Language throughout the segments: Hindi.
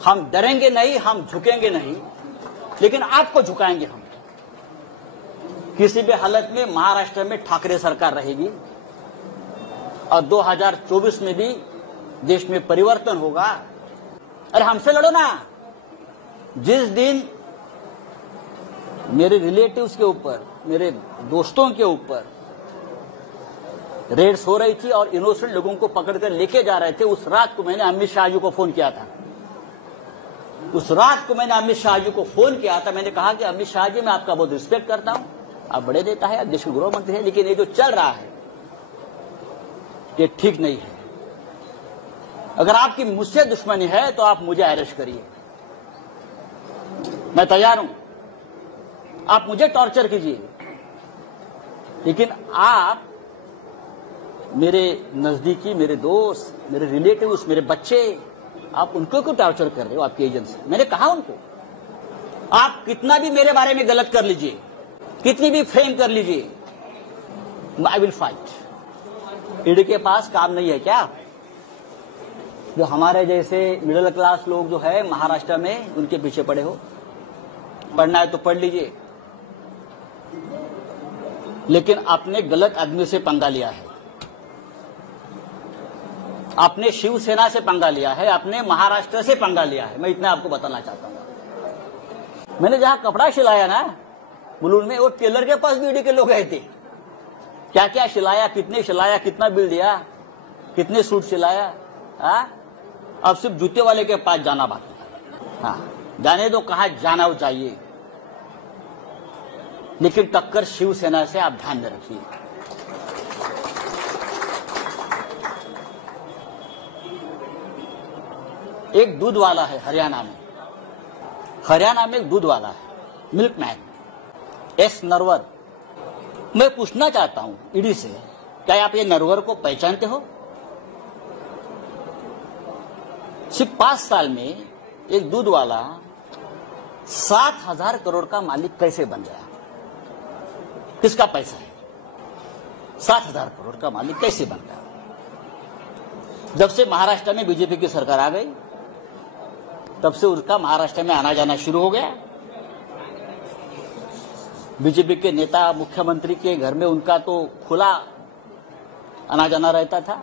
हम डरेंगे नहीं, हम झुकेंगे नहीं, लेकिन आपको झुकाएंगे हम। किसी भी हालत में महाराष्ट्र में ठाकरे सरकार रहेगी और 2024 में भी देश में परिवर्तन होगा। अरे हमसे लड़ो ना। जिस दिन मेरे रिलेटिव्स के ऊपर, मेरे दोस्तों के ऊपर रेड्स हो रही थी और इनोसेंट लोगों को पकड़कर लेके जा रहे थे, उस रात को मैंने अमित शाह जी को फोन किया था। उस रात को मैंने अमित शाह जी को फोन किया था। मैंने कहा कि अमित शाह जी, मैं आपका बहुत रिस्पेक्ट करता हूं, आप बड़े नेता है, आप देश के गृह मंत्री हैं, लेकिन ये जो चल रहा है ये ठीक नहीं है। अगर आपकी मुझसे दुश्मनी है तो आप मुझे अरेस्ट करिए, मैं तैयार हूं। आप मुझे टॉर्चर कीजिए, लेकिन आप मेरे नजदीकी, मेरे दोस्त, मेरे रिलेटिव्स, मेरे बच्चे, आप उनको क्यों टॉर्चर कर रहे हो आपकी एजेंसी? मैंने कहा उनको, आप कितना भी मेरे बारे में गलत कर लीजिए, कितनी भी फ्रेम कर लीजिए, आई विल फाइट। ईडी के पास काम नहीं है क्या? जो हमारे जैसे मिडिल क्लास लोग जो है महाराष्ट्र में, उनके पीछे पड़े हो? पढ़ना है तो पढ़ लीजिए, लेकिन आपने गलत आदमी से पंगा लिया है। आपने शिवसेना से पंगा लिया है, आपने महाराष्ट्र से पंगा लिया है। मैं इतना आपको बताना चाहता हूं। मैंने जहां कपड़ा सिलाया ना मुलुंड में, वो टेलर के पास भी ईडी के लोग गए थे। क्या क्या सिलाया, कितने सिलाया, कितना बिल दिया, कितने सूट सिलाया। अब सिर्फ जूते वाले के पास जाना बाकी है। हाँ, जाने दो, कहां जाना चाहिए, लेकिन टक्कर शिवसेना से आप ध्यान में रखिए। एक दूध वाला है हरियाणा में, एक दूध वाला है, मिल्कमैन, एस नरवर। मैं पूछना चाहता हूं ईडी से, क्या आप ये नरवर को पहचानते हो? सिर्फ 5 साल में एक दूध वाला 7,000 करोड़ का मालिक कैसे बन गया? किसका पैसा है? 7,000 करोड़ का मालिक कैसे बन गया? जब से महाराष्ट्र में बीजेपी की सरकार आ गई, तब से उसका महाराष्ट्र में आना जाना शुरू हो गया। बीजेपी के नेता, मुख्यमंत्री के घर में उनका तो खुला आना जाना रहता था।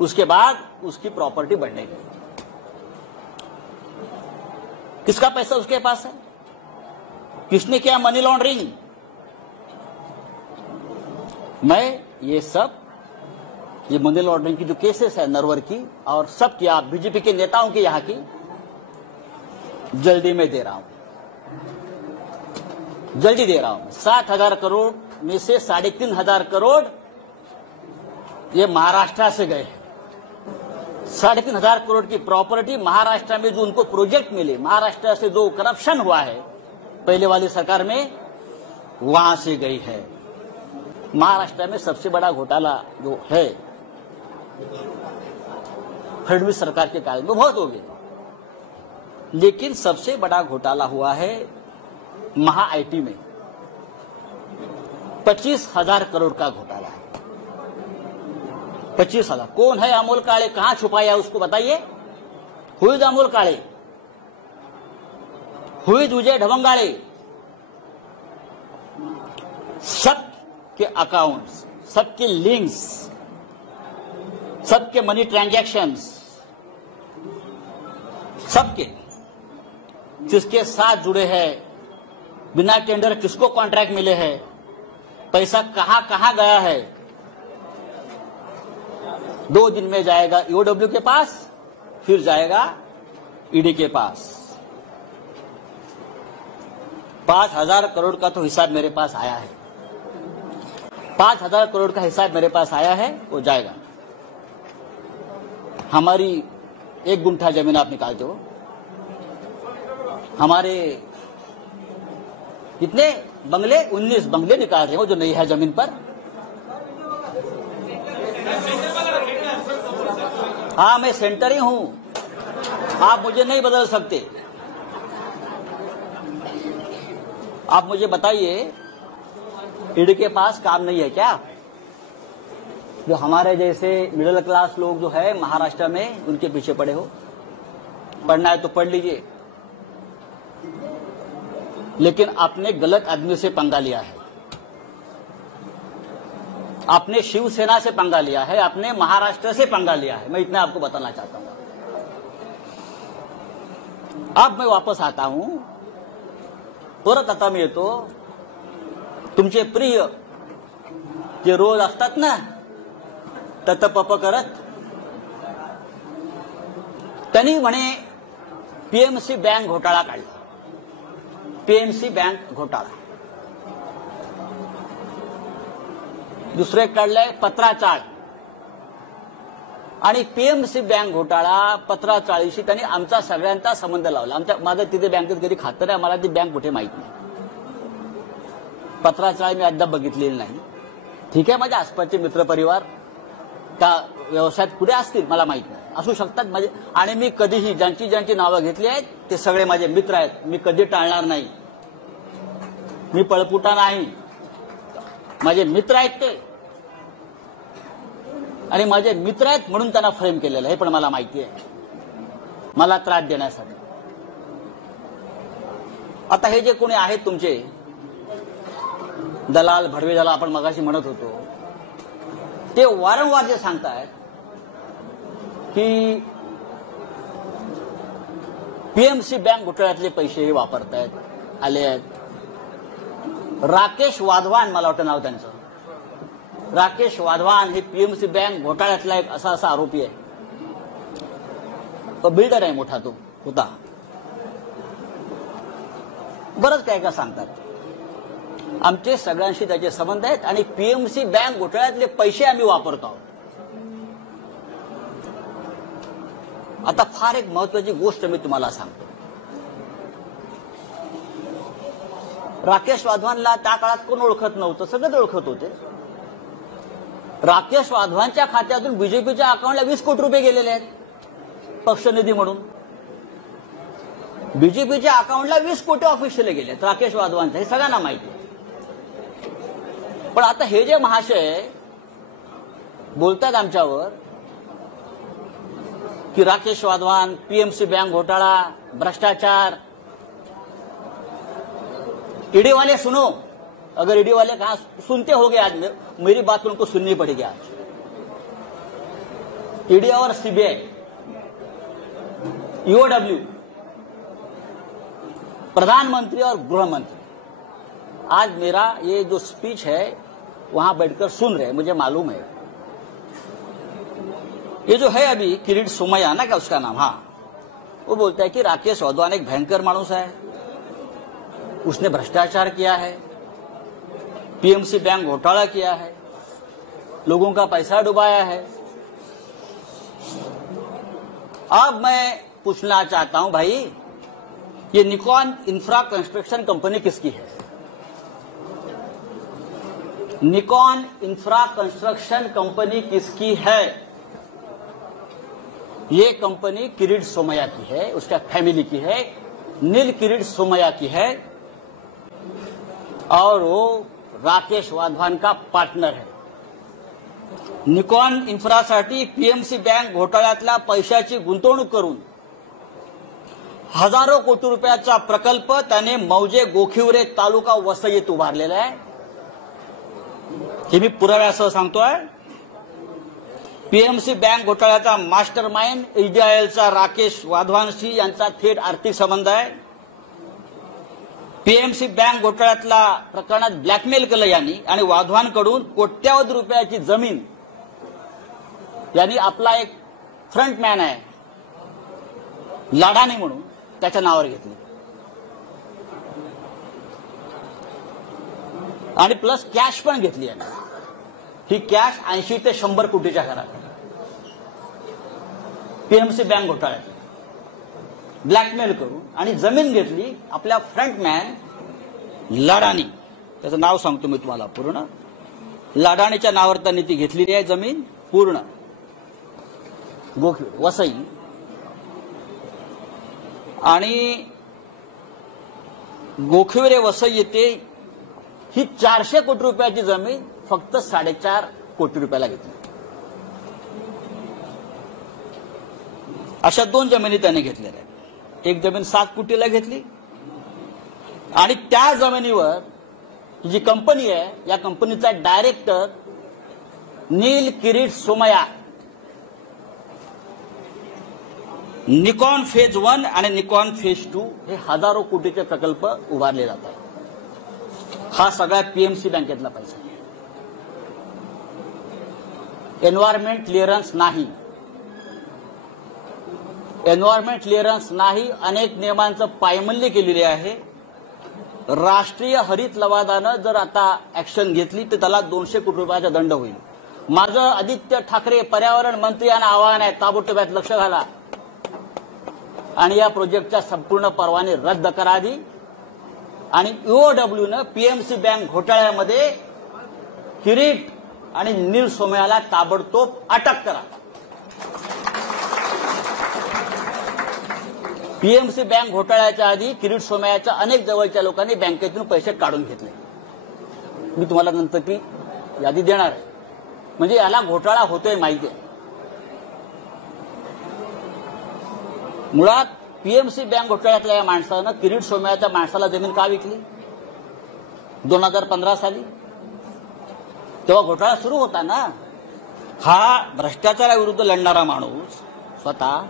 उसके बाद उसकी प्रॉपर्टी बढ़ने गई। किसका पैसा उसके पास है? किसने किया मनी लॉन्ड्रिंग? मैं ये मनी लॉन्ड्रिंग की जो केसेस है नरवर की और सब की, आप बीजेपी के नेताओं की यहां की, जल्दी में दे रहा हूं, जल्दी दे रहा हूं। 7,000 करोड़ में से 3,500 करोड़ ये महाराष्ट्र से गए हैं। 3,500 करोड़ की प्रॉपर्टी महाराष्ट्र में जो उनको प्रोजेक्ट मिले, महाराष्ट्र से जो करप्शन हुआ है पहले वाली सरकार में, वहां से गई है। महाराष्ट्र में सबसे बड़ा घोटाला जो है फडणवीस सरकार के काल में, बहुत हो गए, लेकिन सबसे बड़ा घोटाला हुआ है महा आईटी में। 25,000 करोड़ का घोटाला है। 25,000। कौन है अमोल काळे? कहां छुपाया उसको बताइए। Who is Amol Kale? Who is Vijay Dhawangale? सबके अकाउंट्स, सबके लिंक्स, सबके मनी ट्रांजैक्शंस, सबके जिसके साथ जुड़े हैं, बिना टेंडर किसको कॉन्ट्रैक्ट मिले हैं, पैसा कहां कहां गया है। 2 दिन में जाएगा ईओडब्ल्यू के पास, फिर जाएगा ईडी के पास। 5,000 करोड़ का तो हिसाब मेरे पास आया है। 5,000 करोड़ का हिसाब मेरे पास आया है, वो जाएगा। हमारी 1 गुंठा जमीन आप निकालते हो, हमारे कितने बंगले, 19 बंगले निकाल रहे हो जो नहीं है जमीन पर। हाँ, मैं सेंटर ही हूं, आप मुझे नहीं बदल सकते। आप मुझे बताइए, ईडी के पास काम नहीं है क्या? जो हमारे जैसे मिडिल क्लास लोग जो है महाराष्ट्र में, उनके पीछे पड़े हो? पढ़ना है तो पढ़ लीजिए, लेकिन आपने गलत आदमी से पंगा लिया है। आपने शिवसेना से पंगा लिया है, आपने महाराष्ट्र से पंगा लिया है। मैं इतना आपको बताना चाहता हूं। अब मैं वापस आता हूं, परत आता मी येतो। तुमचे प्रिय जे रोज असतात ना ततपप करत, त्यांनी म्हणे पीएमसी बँक घोटाळा काढला, पीएमसी बँक घोटाळा। दुसरे काढलंय पत्राचाळ, आणि पीएमसी बँक घोटाळा पत्राचाळीशी त्यांनी आमचा सगळ्यांचा संबंध लावला। माझं तिथे बँकेत कधी खातं नाही, मला ती बँक कुठे माहित नाही। पत्राचाळ मी अद्याप बघितलेली नाही। ठीक आहे, माझ्या आसपासचे मित्रपरिवार त्या व्यवसायात कुठे असतील मला माहित नाही, असू शकतात माझे। आणि मी कधीही ज्यांची नावं घेतली आहेत ते सगळे माझे मित्र आहेत, मी कधी टाळणार नाही। मी पळपुटा नाही, माझे मित्र आहेत ते, आणि माझे मित्र आहेत म्हणून त्यांना फ्रेम केलेलं हे पण मला माहिती आहे, मला त्रास देण्यासाठी। आता हे जे कोणी आहेत तुमचे दलाल भडवे, ज्याला आपण मगाशी म्हणत होतो, ते वारंवार जे सांगतायत की पीएमसी बँक घोटाळ्यातले पैसे वापरतायत, आले आहेत। राकेश वाधवान, मला वाटतं नाव त्यांचं, राकेश वाधवान हे पीएमसी बँक घोटाळ्यातला एक असा आरोपी आहे। तो बिल्डर आहे मोठा, तो होता। बरंच काय सांगतात, आमचे सगळ्यांशी त्याचे संबंध आहेत आणि पीएमसी बँक घोटाळ्यातले पैसे आम्ही वापरतो आहोत। आता फार एक महत्वाची गोष्ट मी तुम्हाला सांगतो। राकेश वाधवानला त्या काळात कोण ओळखत नव्हतं, सगळेच ओळखत होते। राकेश वाधवानच्या खात्यातून बीजेपीच्या अकाउंटला 20 कोटी रुपये गेलेले आहेत पक्षनिधी म्हणून। बीजेपीच्या अकाउंटला 20 कोटी ऑफिशियली गेलेत राकेश वाधवानचे, हे सगळ्यांना माहिती आहे। पण आता हे जे महाशय बोलतात आमच्यावर कि राकेश वाधवान, पीएमसी बैंक घोटाला, भ्रष्टाचार, ईडी वाले सुनो, अगर ईडी वाले कहा सुनते होगे आज मेरी बात उनको सुननी पड़ेगी आज। ईडी और सीबीआई, ईओडब्ल्यू, प्रधानमंत्री और गृह मंत्री आज मेरा ये जो स्पीच है वहां बैठकर सुन रहे, मुझे मालूम है। ये जो है अभी किरीट सोमैया ना, क्या उसका नाम, हाँ, वो बोलता है कि राकेश वाधवान एक भयंकर मानुस है, उसने भ्रष्टाचार किया है, पीएमसी बैंक घोटाला किया है, लोगों का पैसा डुबाया है। अब मैं पूछना चाहता हूं भाई, ये निकॉन इंफ्रा कंस्ट्रक्शन कंपनी किसकी है? निकॉन इंफ्रा कंस्ट्रक्शन कंपनी किसकी है? ये कंपनी किरीट सोमैया की है, उसका फैमिली की है, नील किरीट सोमैया की है, और वो राकेश वाधवान का पार्टनर है। निकॉन इन्फ्रासाठी पीएमसी बँक घोटाळ्यातल्या पैशाची गुंतवणूक करून हजारो कोटी रुपयाचा प्रकल्प त्याने मौजे गोखिवरे तालुका वसई येथे उभारलेला आहे। हे मी पुराव्यासह सांगतोय। पीएमसी बँक घोटाळ्याचा मास्टर माइंड एचडीआयएलचा राकेश वाधवानशी यांचा थेट आर्थिक संबंध आहे। पीएमसी बँक घोटाळ्यातल्या प्रकरणात ब्लॅकमेल केलं यांनी आणि वाधवानकडून कोट्यावधी रुपयाची जमीन यांनी आपला एक फ्रंटमॅन आहे लाडानी म्हणून त्याच्या नावावर घेतली आणि प्लस कॅश पण घेतली यांनी। ही कॅश 80 ते 100 कोटीच्या घरात पीएमसी बँक घोटाळ्यात ब्लॅकमेल करून आणि जमीन घेतली आपल्या फ्रंटमॅन लाडानी, त्याचं नाव सांगतो मी तुम्हाला पूर्ण। लाडानीच्या नावावर त्यांनी ती घेतलेली आहे जमीन पूर्ण गोखिवरे वसई, आणि गोखिवरे वसई येथे ही 400 कोटी रुपयाची जमीन फक्त 4.5 कोटी रुपयाला घेतली। अशा 2 जमिनी त्याने घेतलेल्या आहेत। एक जमीन 7 कोटीला घेतली आणि त्या जमिनीवर जी कंपनी आहे, या कंपनीचा डायरेक्टर नील किरीट सोमय्या निकॉन फेज 1 आणि निकॉन फेज 2 हे हजारो कोटीचे प्रकल्प उभारले जात आहेत. हा सगळा पीएमसी बँकेतला पैसा. एन्व्हायरमेंट क्लिअरन्स नाही, एन्व्हायरमेंट क्लिअरन्स नाही, अनेक नियमांचं पायमल्ली केलेली आहे. राष्ट्रीय हरित लवादानं जर आता ऍक्शन घेतली तर त्याला 200 कोटी रुपयाचा दंड होईल. माझं आदित्य ठाकरे पर्यावरण मंत्री यांना आवाहन आहे, ताबडतोब यात लक्ष घाला आणि या प्रोजेक्टच्या संपूर्ण परवाने रद्द करा आधी. आणि ईओडब्ल्यूनं पीएमसी बँक घोटाळ्यामध्ये किरीट आणि नील सोमय्याला ताबडतोब अटक करा. पीएमसी बँक घोटाळ्याच्या आधी किरीट सोमय्याच्या अनेक जवळच्या लोकांनी बँकेतून पैसे काढून घेतले. मी तुम्हाला नंतर ती यादी देणार आहे. म्हणजे याला घोटाळा होतोय माहिती आहे. मुळात पीएमसी बँक घोटाळ्यातल्या या माणसानं किरीट सोमय्याच्या माणसाला जमीन का विकली? 2015 साली तेव्हा घोटाळा सुरू होता ना. हा भ्रष्टाचाराविरुद्ध लढणारा माणूस स्वतः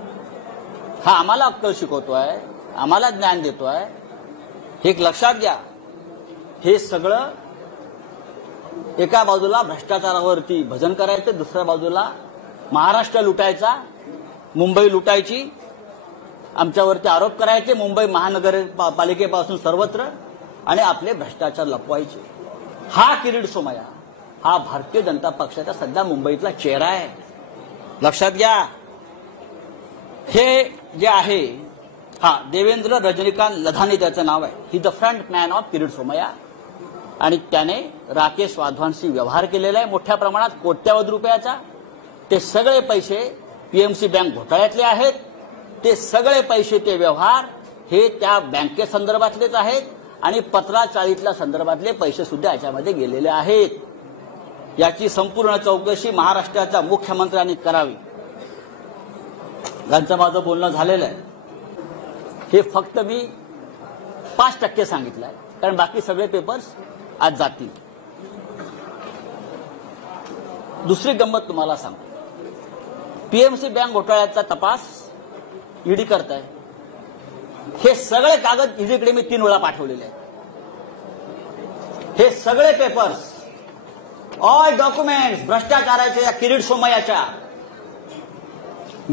हा आम्हाला अक्कल शिकवतोय, आम्हाला ज्ञान देतोय. हे एक लक्षात घ्या. हे सगळं एका बाजूला भ्रष्टाचारावरती भजन करायचं, दुसऱ्या बाजूला महाराष्ट्र लुटायचा, मुंबई लुटायची, आमच्यावरती आरोप करायचे मुंबई महानगरपालिकेपासून सर्वत्र, आणि आपले भ्रष्टाचार लपवायचे. हा किरीट सोमय्या हा भारतीय जनता पक्षाचा सध्या मुंबईतला चेहरा आहे. लक्षात घ्या. हे जे आहे, हा देवेंद्र रजनीकांत लधानी त्याचं नाव आहे. ही the front man of Kirit Somaiya. आणि त्याने राकेश वाधवांशी व्यवहार केलेला आहे मोठ्या प्रमाणात, कोट्यावधी रुपयाचा. ते सगळे पैसे पीएमसी बँक घोटाळ्यातले आहेत. ते सगळे पैसे, ते व्यवहार हे त्या बँकेसंदर्भातलेच आहेत आणि पत्राचाळीतल्या संदर्भातले पैसे सुद्धा याच्यामध्ये गेलेले आहेत. याची संपूर्ण चौकशी महाराष्ट्राच्या मुख्यमंत्र्यांनी करावी. यांचं माझं बोलणं झालेलं आहे. हे फक्त मी 5% सांगितलं आहे, कारण बाकी सगळे पेपर्स आज जातील. दुसरी गंमत तुम्हाला सांगतो. पीएमसी बँक घोटाळ्याचा तपास ईडी करताय. हे सगळे कागद ईडीकडे मी 3 वेळा पाठवलेले आहेत. हे सगळे पेपर्स, ऑल डॉक्युमेंट्स भ्रष्टाचाराच्या या किरीट सोमय्याच्या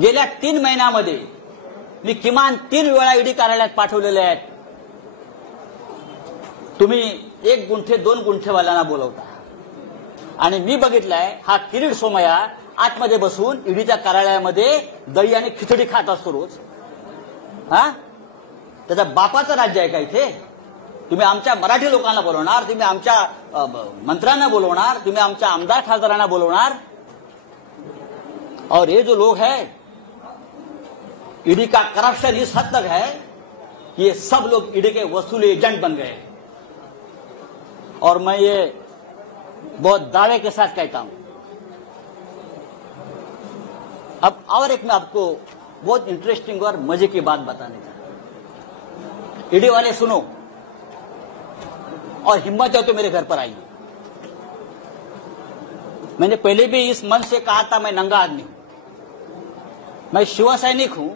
गेल्या 3 महिन्यामध्ये मी किमान 3 वेळा ईडी कार्यालयात पाठवलेले आहेत. तुम्ही 1 गुंठे 2 गुंठेवाल्यांना बोलवता आणि मी बघितलंय हा किरीट सोमय्या आतमध्ये बसून ईडीच्या कार्यालयामध्ये दही आणि खिचडी खात असतो रोज. हा, त्याच्या बापाचं राज्य आहे का इथे? तुम्ही आमच्या मराठी लोकांना बोलवणार, तुम्ही आमच्या मंत्र्यांना बोलवणार, तुम्ही आमच्या आमदार खासदारांना बोलवणार. और ये जो लोग हैं, ईडी का करप्शन इस हद तक है कि ये सब लोग ईडी के वसूली एजेंट बन गए. और मैं ये बहुत दावे के साथ कहता हूं. अब और एक मैं आपको बहुत इंटरेस्टिंग और मजे की बात बताने का. ईडी वाले सुनो और हिम्मत है तो मेरे घर पर आइए. मैंने पहले भी इस मंच से कहा था, मैं नंगा आदमी हूं, मैं शिव सैनिक हूं.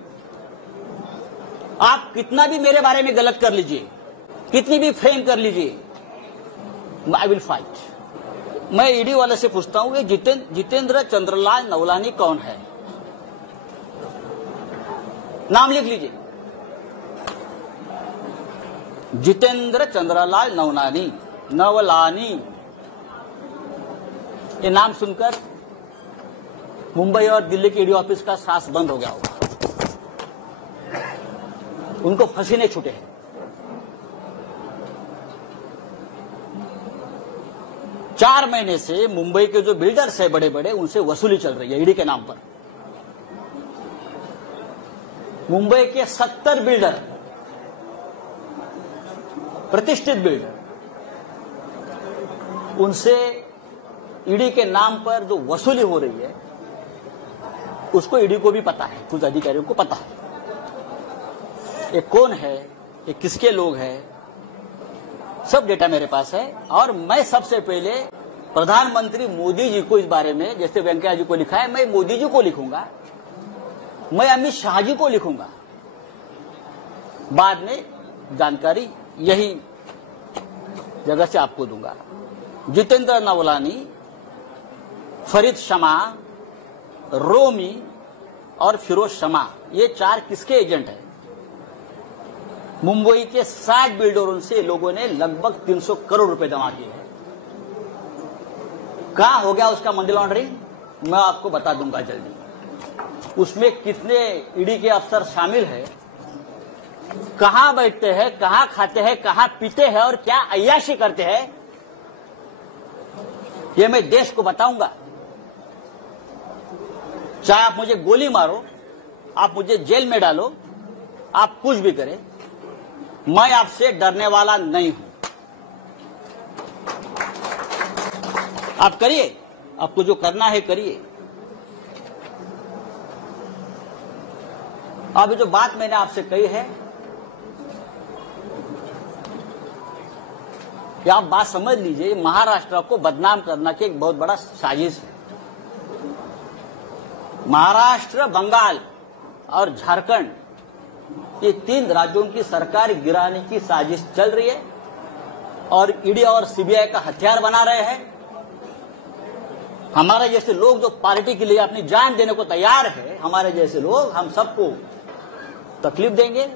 आप कितना भी मेरे बारे में गलत कर लीजिए, कितनी भी फ्रेम कर लीजिए, आई विल फाइट. मैं ईडी वाले से पूछता हूं, ये जितेंद्र चंद्रलाल नवलानी कौन है? नाम लिख लीजिए. जितेंद्र चंद्रलाल नवलानी. ये नाम सुनकर मुंबई और दिल्ली के ईडी ऑफिस का सांस बंद हो गया होगा. उनको पसीने छूटे हैं. चार महीने से मुंबई के जो बिल्डर्स है बड़े बड़े, उनसे वसूली चल रही है ईडी के नाम पर. मुंबई के 70 बिल्डर, प्रतिष्ठित बिल्डर, उनसे ईडी के नाम पर जो वसूली हो रही है उसको ईडी को भी पता है, कुछ अधिकारियों को पता है. ये कौन है, ये किसके लोग हैं, सब डेटा मेरे पास है। और मैं सबसे पहले प्रधानमंत्री मोदी जी को इस बारे में, जैसे वेंकैया जी को लिखा है, मैं मोदी जी को लिखूंगा, मैं अमित शाह जी को लिखूंगा, बाद में जानकारी यही जगह से आपको दूंगा। जितेंद्र नवलानी, फरीद शमा, रोमी और फिरोज शमा, ये 4 किसके एजेंट हैं? मुंबई के 60 बिल्डरों से लोगों ने लगभग 300 करोड़ रुपए जमा किए हैं। कहां हो गया उसका मनी लॉन्ड्रिंग, मैं आपको बता दूंगा जल्दी। उसमें कितने ईडी के अफसर शामिल हैं, कहां बैठते हैं, कहां खाते हैं, कहां पीते हैं और क्या अय्याशी करते हैं, ये मैं देश को बताऊंगा। चाहे आप मुझे गोली मारो, आप मुझे जेल में डालो, आप कुछ भी करें, मैं आपसे डरने वाला नहीं हूं। आप करिए, आपको जो करना है करिए। अभी जो बात मैंने आपसे कही है, कि आप बात समझ लीजिए, महाराष्ट्र को बदनाम करना की एक बहुत बड़ा साजिश है। महाराष्ट्र, बंगाल और झारखंड, ये 3 राज्यों की सरकार गिराने की साजिश चल रही है और ईडी और सीबीआई का हथियार बना रहे हैं। हमारे जैसे लोग जो पार्टी के लिए अपनी जान देने को तैयार है, हमारे जैसे लोग, हम सबको तकलीफ देंगे,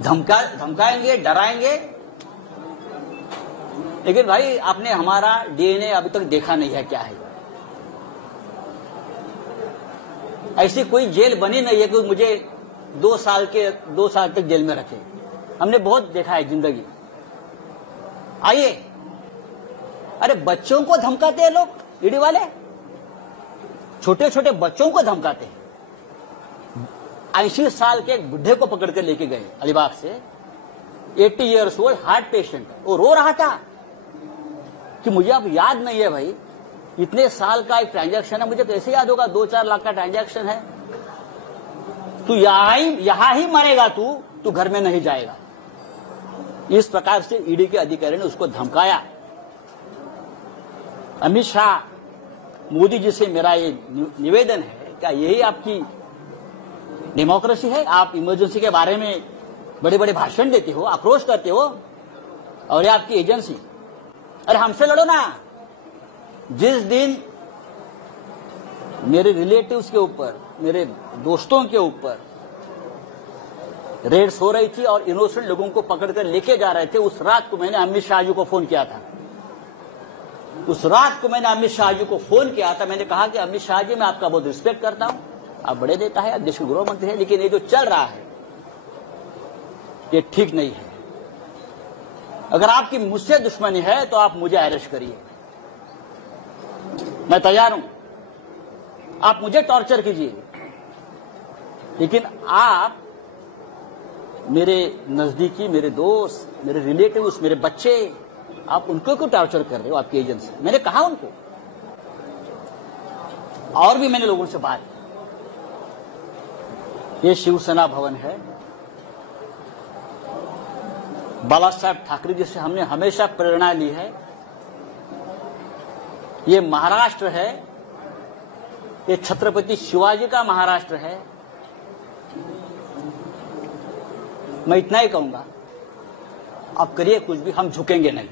धमकाएंगे, डराएंगे। लेकिन भाई, आपने हमारा डीएनए अभी तक देखा नहीं है क्या है। ऐसी कोई जेल बनी नहीं है कि मुझे 2 साल तक जेल में रखे। हमने बहुत देखा है जिंदगी। आइए, अरे बच्चों को धमकाते हैं लोग, ईडी वाले छोटे छोटे बच्चों को धमकाते हैं। 80 साल के एक बुढ़े को पकड़ कर लेके गए अलीबाग से, 80 ईयर्स ओल्ड हार्ट पेशेंट, वो रो रहा था कि मुझे अब याद नहीं है भाई, इतने साल का एक ट्रांजैक्शन है, मुझे कैसे याद होगा, 2-4 लाख का ट्रांजैक्शन है। तू यहां ही मरेगा, तू घर में नहीं जाएगा। इस प्रकार से ईडी के अधिकारी ने उसको धमकाया। अमित शाह, मोदी जी से मेरा ये निवेदन है, क्या यही आपकी डेमोक्रेसी है? आप इमरजेंसी के बारे में बड़े बड़े भाषण देते हो, आक्रोश करते हो, और ये आपकी एजेंसी। अरे हमसे लड़ो ना। जिस दिन मेरे रिलेटिव्स के ऊपर, मेरे दोस्तों के ऊपर रेड्स हो रही थी और इनोसेंट लोगों को पकड़कर लेके जा रहे थे, उस रात को मैंने अमित शाह जी को फोन किया था। मैंने कहा कि अमित शाह जी, मैं आपका बहुत रिस्पेक्ट करता हूं, आप बड़े नेता है, आप देश के गृह मंत्री हैं, लेकिन ये जो चल रहा है ये ठीक नहीं है। अगर आपकी मुझसे दुश्मनी है तो आप मुझे अरेस्ट करिए, मैं तैयार हूं। आप मुझे टॉर्चर कीजिए, लेकिन आप मेरे नजदीकी, मेरे दोस्त, मेरे रिलेटिव्स, मेरे बच्चे, आप उनको क्यों टॉर्चर कर रहे हो आपकी एजेंसी? मैंने कहा उनको, और भी मैंने लोगों से बात की। ये शिवसेना भवन है, बाला साहब ठाकरे जी से हमने हमेशा प्रेरणा ली है। ये महाराष्ट्र है, ये छत्रपति शिवाजी का महाराष्ट्र है। मैं इतना ही कहूंगा, आप करिए कुछ भी, हम झुकेंगे नहीं,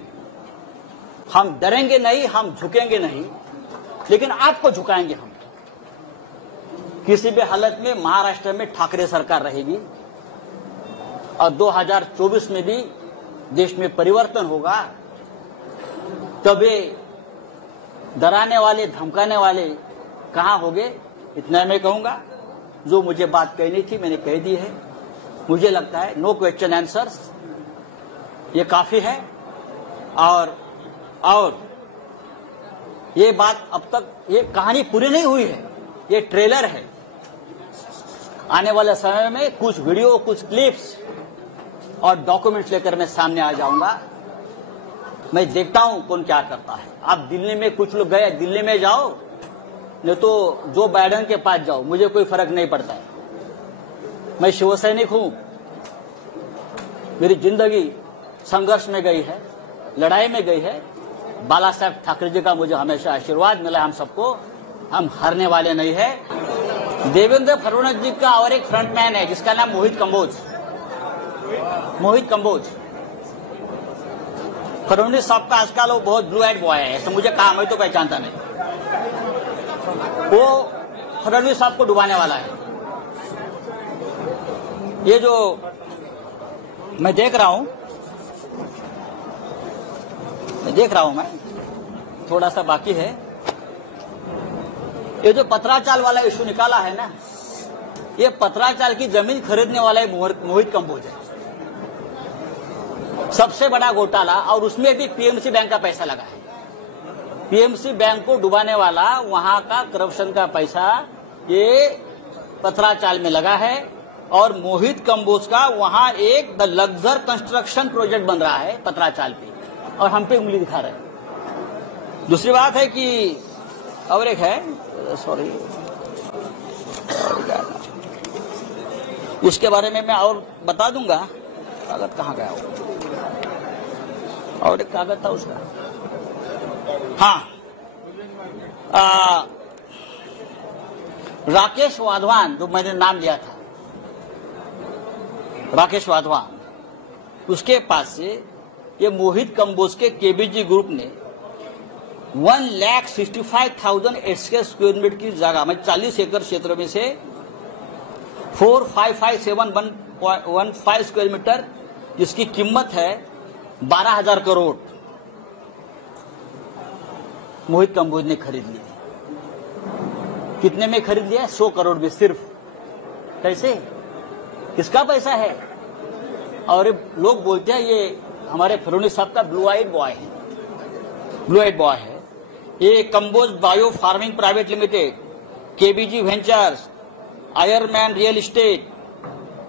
हम डरेंगे नहीं, हम झुकेंगे नहीं, लेकिन आपको झुकाएंगे हम। किसी भी हालत में महाराष्ट्र में ठाकरे सरकार रहेगी और 2024 में भी देश में परिवर्तन होगा। तभी डराने वाले, धमकाने वाले कहां होंगे, इतना मैं कहूंगा। जो मुझे बात कहनी थी मैंने कह दी है। मुझे लगता है नो क्वेश्चन आंसर्स, ये काफी है। और ये बात अब तक, ये कहानी पूरी नहीं हुई है, ये ट्रेलर है। आने वाले समय में कुछ वीडियो, कुछ क्लिप्स और डॉक्यूमेंट्स लेकर मैं सामने आ जाऊंगा। मैं देखता हूं कौन क्या करता है। आप दिल्ली में, कुछ लोग गए, दिल्ली में जाओ, नहीं तो जो बाइडेन के पास जाओ, मुझे कोई फर्क नहीं पड़ता है। मैं शिवसैनिक हूं, मेरी जिंदगी संघर्ष में गई है, लड़ाई में गई है। बाला साहब ठाकरे जी का मुझे हमेशा आशीर्वाद मिला है हम सबको, हम हारने वाले नहीं है। देवेंद्र फडणवीस जी का और एक फ्रंटमैन है जिसका नाम मोहित कंबोज। मोहित कंबोज फडणवीस साहब का आजकल वो बहुत ब्लू आइड बॉय है, ऐसा मुझे कहा, मैं तो पहचानता नहीं। वो फडणवीस साहब को डुबाने वाला है। ये जो मैं देख रहा हूं, मैं थोड़ा सा बाकी है। ये जो पत्राचाल वाला इशू निकाला है ना, ये पत्राचाल की जमीन खरीदने वाला है मोहित कंबोज है। सबसे बड़ा घोटाला, और उसमें भी पीएमसी बैंक का पैसा लगा है। पीएमसी बैंक को डुबाने वाला, वहां का करप्शन का पैसा ये पत्राचाल में लगा है। और मोहित कंबोज का वहां एक द लग्जर कंस्ट्रक्शन प्रोजेक्ट बन रहा है पत्राचाल पे, और हम पे उंगली दिखा रहे हैं। दूसरी बात है कि और एक है, सॉरी, उसके बारे में मैं और बता दूंगा। कागज कहाँ गया वो? और एक कागज था उसका, हाँ, राकेश वाधवान, जो मैंने नाम लिया था, राकेश वाधवान, उसके पास से ये मोहित कंबोज के केबीजी ग्रुप ने 1,65,000 स्क्वायर मीटर की जगह में 40 एकड़ क्षेत्र में से 455,715 स्क्वायर मीटर, जिसकी कीमत है 12,000 करोड़, मोहित कंबोज ने खरीद लिया। कितने में खरीद लिया? 100 करोड़ में सिर्फ। कैसे? किसका पैसा है? और लोग बोलते हैं ये हमारे फडणवीस साहब का ब्लू आइड बॉय है, ब्लू आइड बॉय है। ये Kamboj bio farming private limited, KBG ventures, आयरमैन real estate,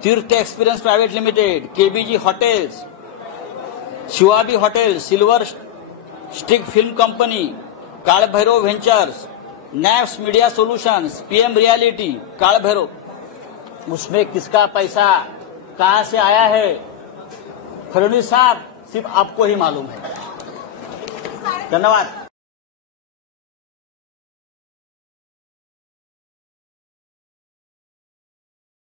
Tirth experience private limited, KBG hotels, शिवाबी hotel, silver stick film company, Kaal Bhairav ventures, naps media solutions, PM reality, Kaal Bhairav, उसमें किसका पैसा कहां से आया है फडणवीस साहब सिर्फ आपको ही मालूम है। धन्यवाद।